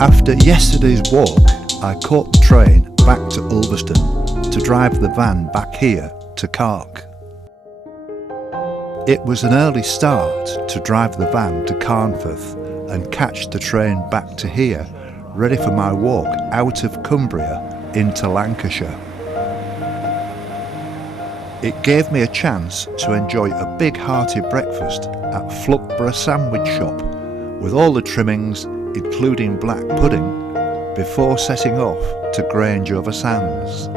After yesterday's walk, I caught the train back to Ulverston to drive the van back here to Cark. It was an early start to drive the van to Carnforth and catch the train back to here, ready for my walk out of Cumbria into Lancashire. It gave me a chance to enjoy a big hearty breakfast at Fleetwood sandwich shop with all the trimmings, including black pudding, before setting off to Grange over Sands.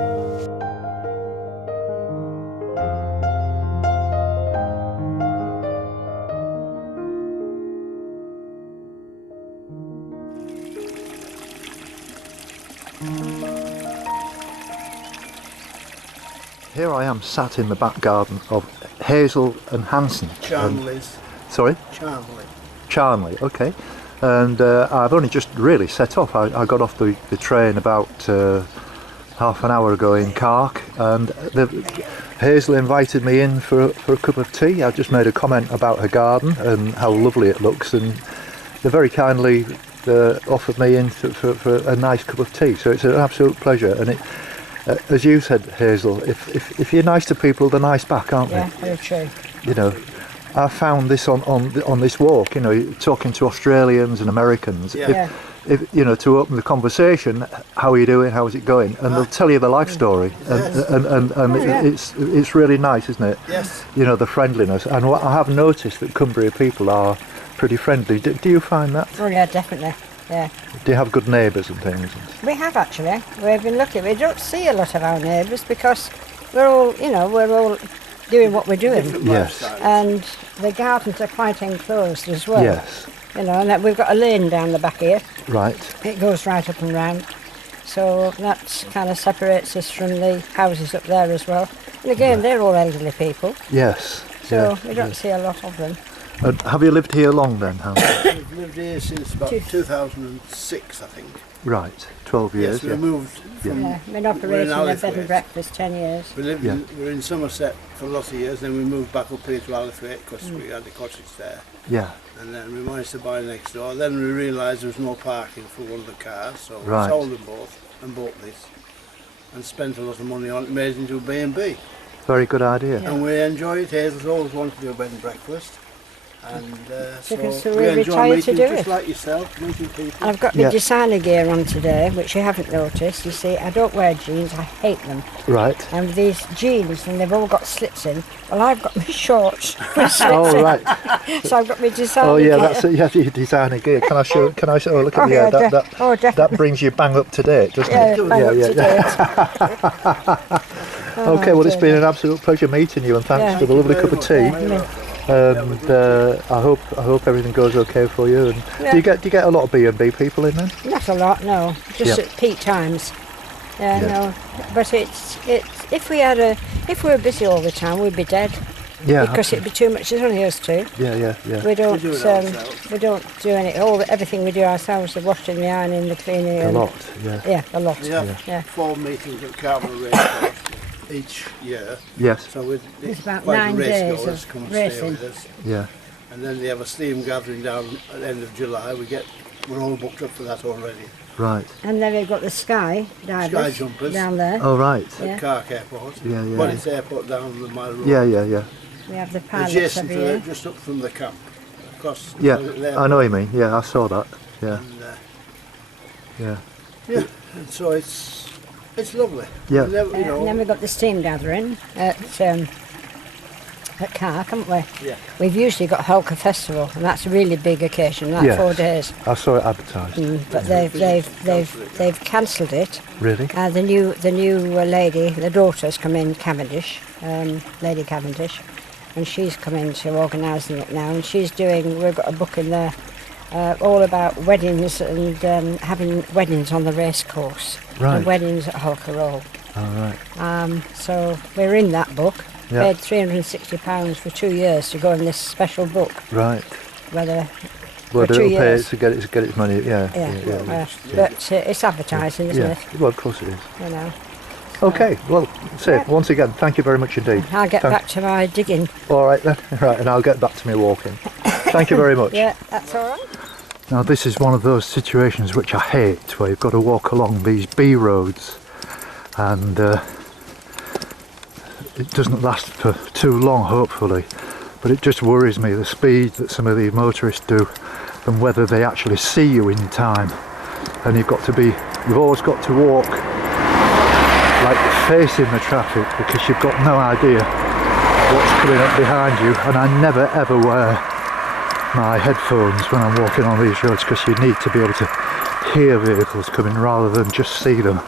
Here I am sat in the back garden of Hazel and Hanson. Charnley's. Sorry? Charnley, okay. And I've only just really set off. I got off the train about half an hour ago in Cark, and Hazel invited me in for a cup of tea. I just made a comment about her garden and how lovely it looks, and they very kindly offered me in for a nice cup of tea. So it's an absolute pleasure. And it, as you said, Hazel, if you're nice to people, they're nice back, aren't they? Yeah, very true. You know, I found this on this walk. You know, talking to Australians and Americans. Yeah. If you know, to open the conversation, how are you doing? How is it going? And they'll tell you the life story, and it's really nice, isn't it? Yes. You know, the friendliness, and what I have noticed that Cumbria people are pretty friendly. Do you find that? Oh yeah, definitely. Yeah. Do you have good neighbours and things? We have actually. We've been lucky. We don't see a lot of our neighbours because we're all doing what we're doing. Yes. And the gardens are quite enclosed as well. Yes. You know, and we've got a lane down the back here. Right. It goes right up and round. So that kind of separates us from the houses up there as well. And again, they're all elderly people. Yes. So we don't see a lot of them. Have you lived here long then, Hans? We've lived here since about 2006, I think. Right, 12 years. Yes, we yeah. moved from... Yeah, been operating a bed and breakfast 10 years. We were in Somerset for lots of years, then we moved back up here to Alithwaite because we had the cottage there. Yeah. And then we managed to buy next door. Then we realised there was no parking for one of the cars, so Right. we sold them both and bought this. And spent a lot of money on it, made it into a B&B. Very good idea. And we enjoy it. Hazel's always wanted to do a bed and breakfast. And So so we we enjoy retired meeting to do just it. like yourself, meeting people. I've got my designer gear on today, which you haven't noticed. You see, I don't wear jeans, I hate them. Right. And these jeans, and they've all got slits in. Well, I've got my shorts with slits Oh in. right. So I've got my designer Oh yeah, gear. that's it. You have your designer gear. Can I show? Oh, look at Oh, the yeah, that definitely. brings you bang up to date, doesn't Yeah, it? bang up to date. Okay, well it's been an absolute pleasure meeting you, and thanks for the lovely cup of tea. And I hope everything goes okay for you. And do you get a lot of B&B people in then? Not a lot, no. Just Yeah. at peak times. Yeah, Yeah. no. But it's if we were busy all the time, we'd be dead. Yeah. Because it'd be too much. There's only us two. Yeah. We don't do it ourselves. we don't do everything we do ourselves, the washing, the ironing, the cleaning. A and, lot. Yeah. Yeah, a lot. We have Yeah. 4 meetings at Carmel Racecourse each year. Yes. So with It's about quite 9 a days racegoers of come and racing. stay with us. Yeah. And then they have a steam gathering down at the end of July. We're all booked up for that already. Right. And then we've got the sky divers Sky jumpers. down there. Oh right. At Yeah. Cark Airport. Yeah. Well, it's airport down the Mile Road. Yeah. We have the pilots Adjacent every to year. just up from the camp. Across Yeah. the airport. I know what you mean. Yeah, I saw that. Yeah. And, Yeah. and so it's lovely. Yeah. We never, And then we've got the steam gathering at Cark, haven't we? Yeah. We've usually got Holker Festival, and that's a really big occasion, like Yes. 4 days. I saw it advertised. But they've cancelled it. Really? The new lady, the daughter's come in, Cavendish, Lady Cavendish, and she's come in to organising it now. And we've got a book in there all about weddings and having weddings on the race course. Right. And weddings at Holker Roll. All right. So we're in that book. Yeah. Paid £360 for 2 years to go in this special book. Right. Whether Well, for 2 it'll pay years. to get its money. Yeah. But it's advertising, isn't Yeah. it? Well, of course it is. You know. Okay. Well, once again, thank you very much indeed. I'll get back to my digging. All right then. Right, and I'll get back to me walking. Thank you very much. Yeah, that's all right. Now this is one of those situations which I hate, where you've got to walk along these B roads, and it doesn't last for too long, hopefully, but it just worries me, the speed that some of these motorists do and whether they actually see you in time. And you've always got to walk like facing the traffic, because you've got no idea what's coming up behind you. And I never ever wear my headphones when I'm walking on these roads, because you need to be able to hear vehicles coming rather than just see them.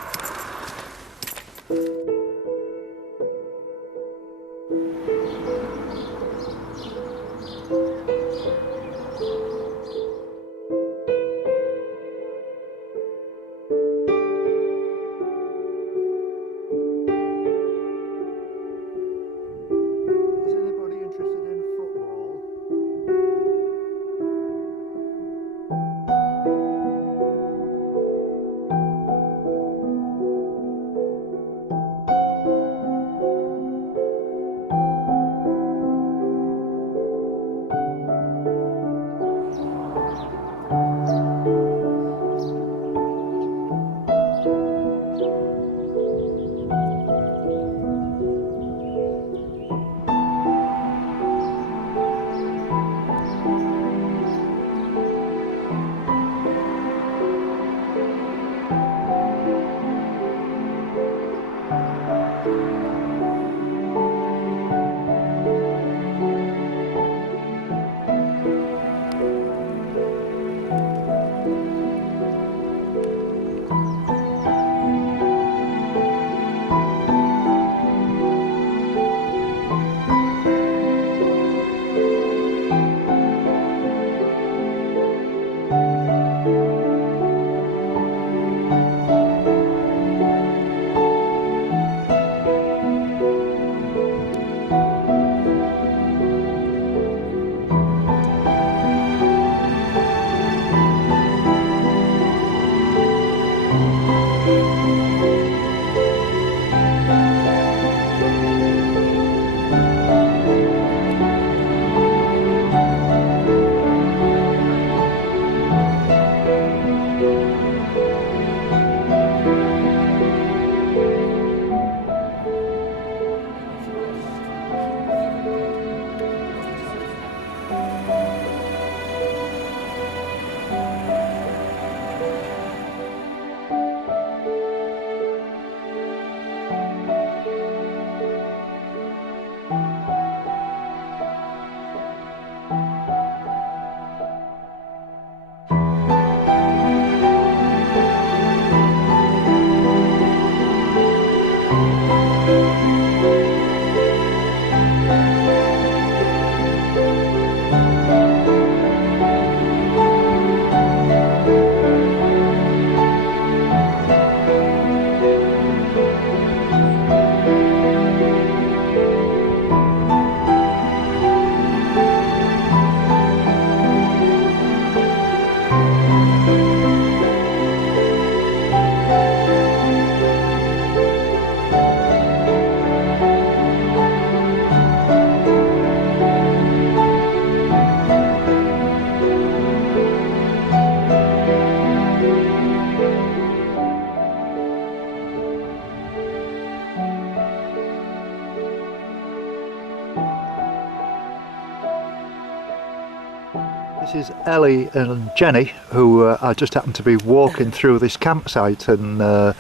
This is Ellie and Jenny, who I just happened to be walking through this campsite, and I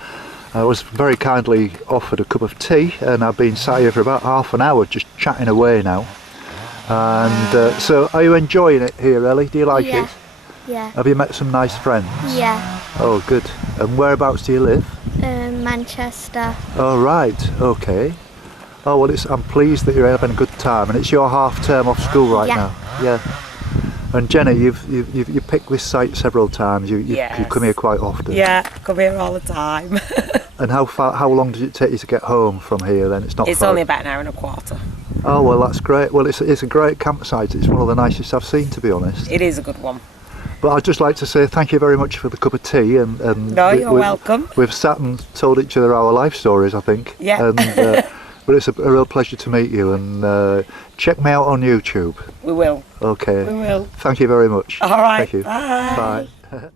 was very kindly offered a cup of tea, and I've been sat here for about half an hour just chatting away now. And so are you enjoying it here, Ellie? Do you like it? Yeah. Have you met some nice friends? Yeah. Oh, good. And whereabouts do you live? Manchester. Oh, right. Okay. Oh, well, I'm pleased that you're having a good time, and it's your half term off school right now. Yeah. And Jenny, you've picked this site several times. You come here quite often. Yeah, come here all the time. And how long did it take you to get home from here then? It's only about an hour and a quarter. Oh, well, that's great. Well, it's a great campsite. It's one of the nicest I've seen, to be honest. It is a good one. But I'd just like to say thank you very much for the cup of tea. And no, you're welcome. We've sat and told each other our life stories, I think. Yeah. And But it's a real pleasure to meet you, and check me out on YouTube. We will. Okay. We will. Thank you very much. All right. Thank you. Bye. Bye.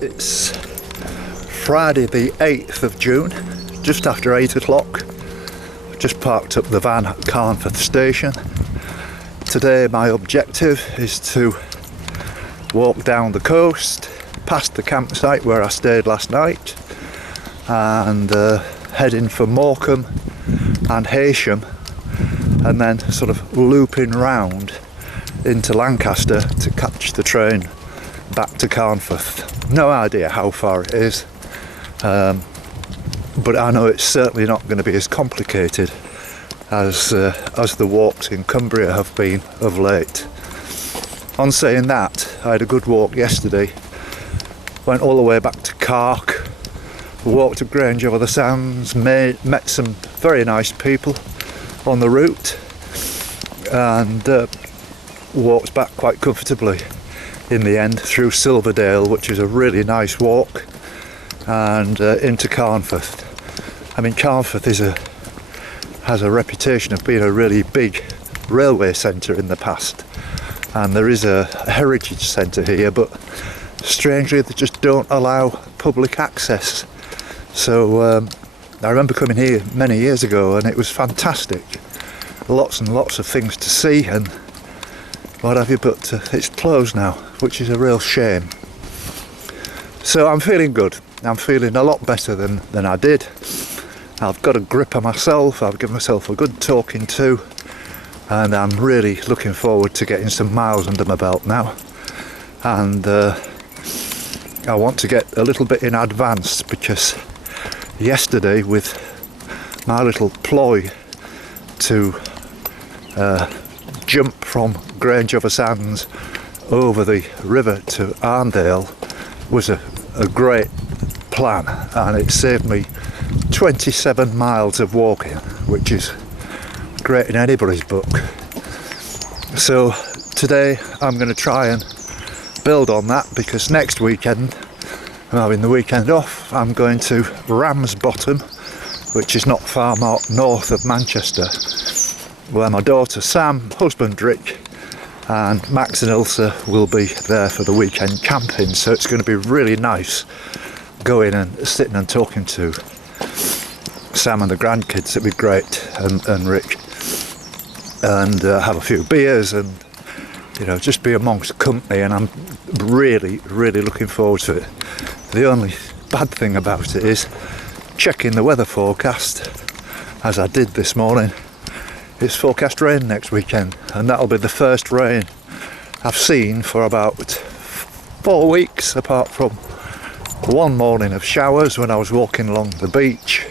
It's Friday the 8th of June, just after 8 o'clock. I've just parked up the van at Carnforth station. Today my objective is to walk down the coast, past the campsite where I stayed last night, and heading for Morecambe and Heysham, and then sort of looping round into Lancaster to catch the train back to Carnforth. No idea how far it is, but I know it's certainly not going to be as complicated as the walks in Cumbria have been of late. On saying that, I had a good walk yesterday, went all the way back to Cark, walked to Grange over the Sands, met some very nice people on the route, and walked back quite comfortably in the end through Silverdale, which is a really nice walk, and into Carnforth. I mean, Carnforth has a reputation of being a really big railway centre in the past, and there is a heritage centre here, but strangely they just don't allow public access. So I remember coming here many years ago and it was fantastic, lots and lots of things to see and what have you, but it's closed now, which is a real shame. So I'm feeling good. I'm feeling a lot better than I did. I've got a grip on myself, I've given myself a good talking to, and I'm really looking forward to getting some miles under my belt now. And I want to get a little bit in advance, because yesterday with my little ploy to jump from Grange over Sands over the river to Arndale was a great plan, and it saved me 27 miles of walking, which is great in anybody's book. So today I'm going to try and build on that, because next weekend, I'm having the weekend off, I'm going to Ramsbottom, which is not far north of Manchester, where my daughter Sam, husband Rick, and Max and Ilsa will be there for the weekend camping. So it's going to be really nice going and sitting and talking to Sam and the grandkids. It'll be great, and Rick, and have a few beers and, you know, just be amongst company, and I'm really looking forward to it. The only bad thing about it is checking the weather forecast, as I did this morning. It's forecast rain next weekend, and that'll be the first rain I've seen for about 4 weeks, apart from one morning of showers when I was walking along the beach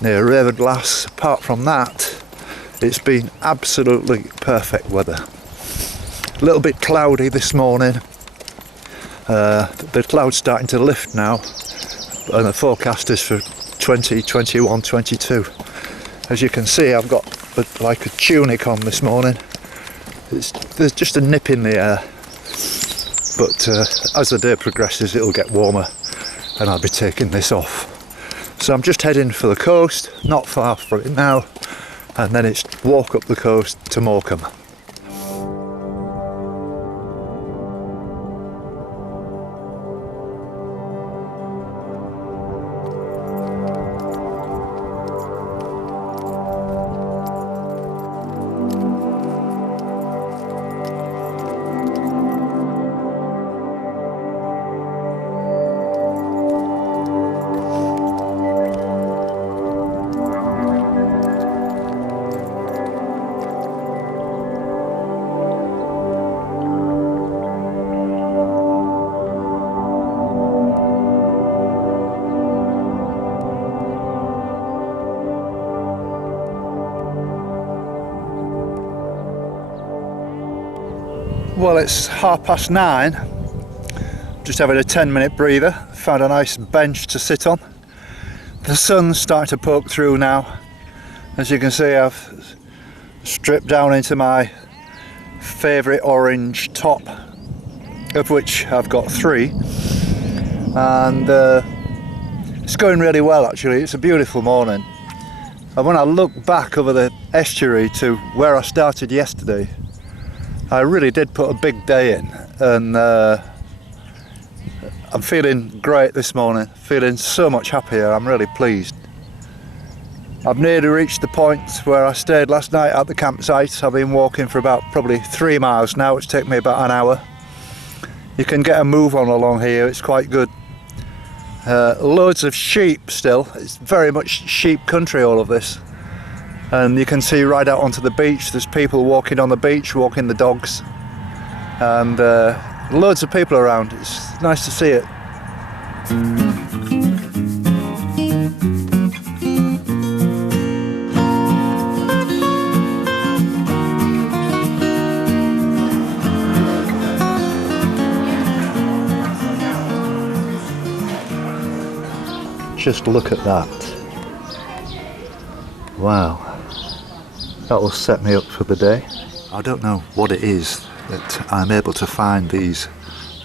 near Ravenglass. Apart from that, it's been absolutely perfect weather. A little bit cloudy this morning. The clouds starting to lift now, and the forecast is for 20, 21, 22. As you can see, I've got like a tunic on this morning. There's just a nip in the air, but as the day progresses it'll get warmer and I'll be taking this off. So I'm just heading for the coast, not far from it now, and then it's walk up the coast to Morecambe. Well, it's 9:30. Just having a 10-minute breather. Found a nice bench to sit on. The sun's starting to poke through now. As you can see, I've stripped down into my favourite orange top, of which I've got 3. And it's going really well, actually. It's a beautiful morning. And when I look back over the estuary to where I started yesterday, I really did put a big day in, and I'm feeling great this morning, feeling so much happier. I'm really pleased. I've nearly reached the point where I stayed last night at the campsite. I've been walking for about probably 3 miles now. It's taken me about an hour. You can get a move on along here, it's quite good. Loads of sheep still. It's very much sheep country, all of this. And you can see right out onto the beach, there's people walking on the beach, walking the dogs, and loads of people around. It's nice to see it. Just look at that. Wow. That will set me up for the day. I don't know what it is that I'm able to find these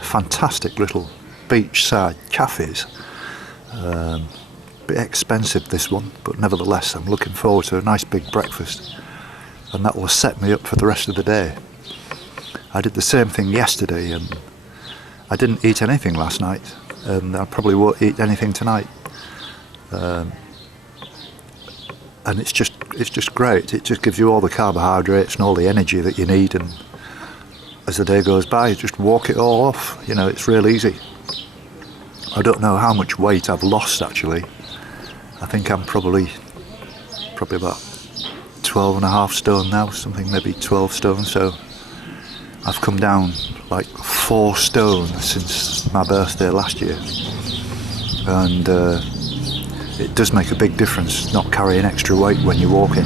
fantastic little beachside cafes. Bit expensive, this one, but nevertheless I'm looking forward to a nice big breakfast, and that will set me up for the rest of the day. I did the same thing yesterday, and I didn't eat anything last night, and I probably won't eat anything tonight. And it's just great. It just gives you all the carbohydrates and all the energy that you need, and as the day goes by you just walk it all off. You know, it's real easy. I don't know how much weight I've lost actually. I think I'm probably about 12.5 stone now, something, maybe 12 stone, so I've come down like 4 stone since my birthday last year, and it does make a big difference not carrying extra weight when you're walking.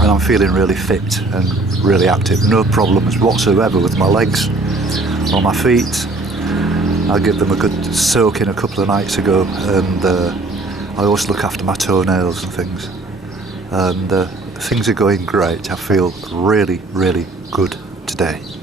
And I'm feeling really fit and really active. No problems whatsoever with my legs or my feet. I give them a good soaking a couple of nights ago, and I always look after my toenails and things. And things are going great. I feel really good. today.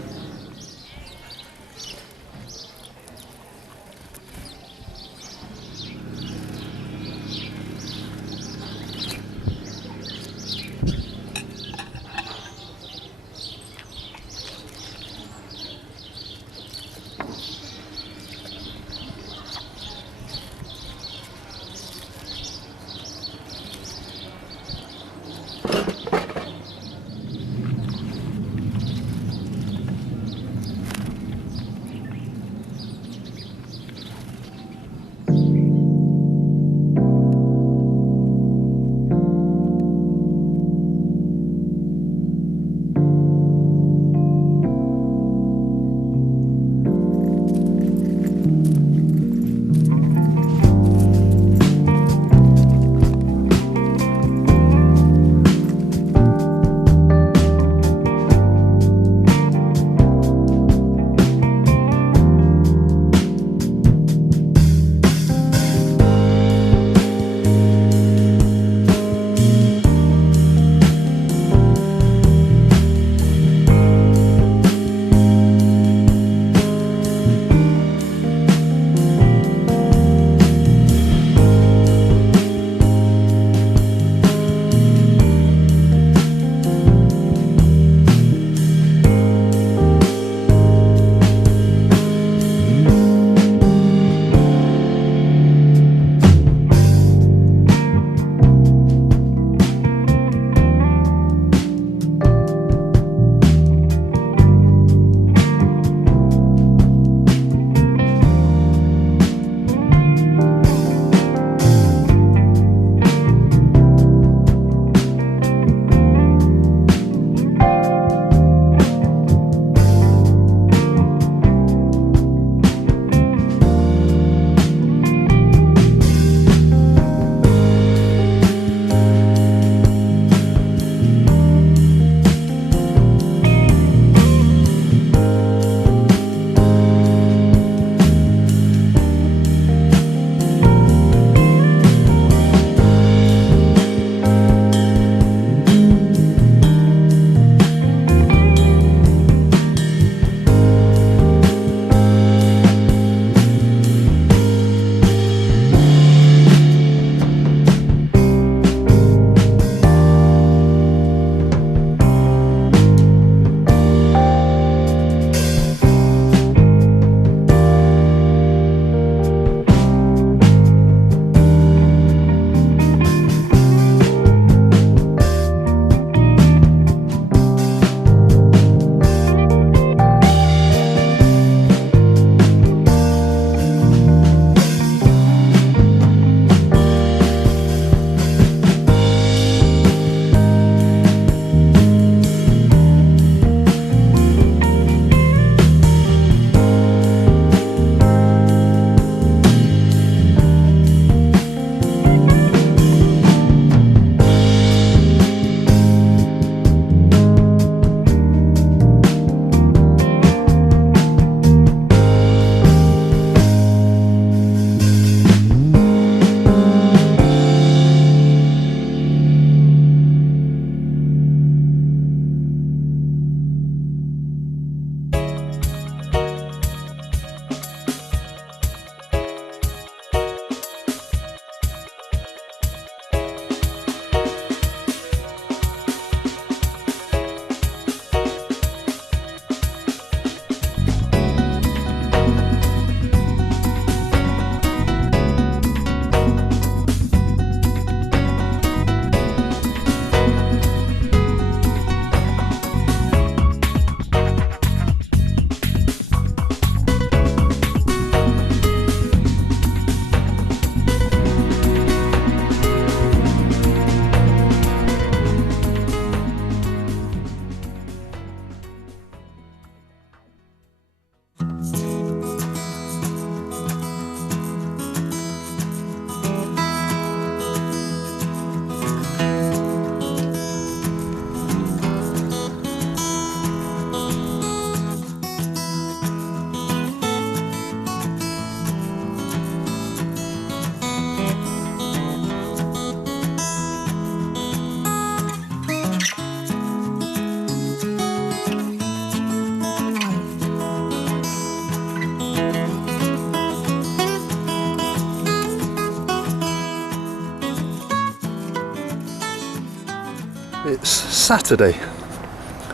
It's Saturday,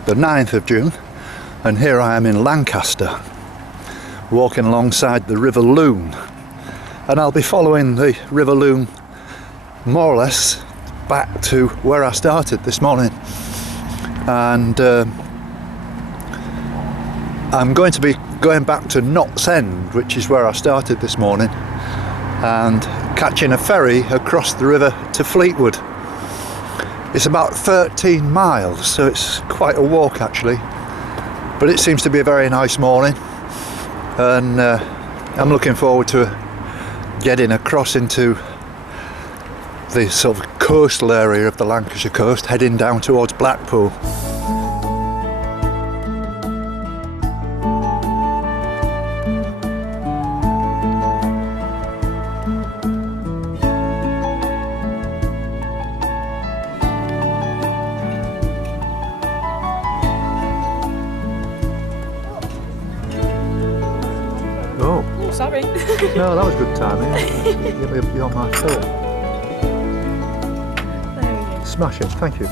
the 9th of June, and here I am in Lancaster, walking alongside the River Loon, and I'll be following the River Loon more or less back to where I started this morning, and I'm going to be going back to Knott's End, which is where I started this morning, and catching a ferry across the river to Fleetwood. It's about 13 miles, so it's quite a walk actually, but it seems to be a very nice morning, and I'm looking forward to getting across into the sort of coastal area of the Lancashire coast, heading down towards Blackpool. Oh, sorry. No, that was good timing. You're on my phone. There we go. Smash it, thank you.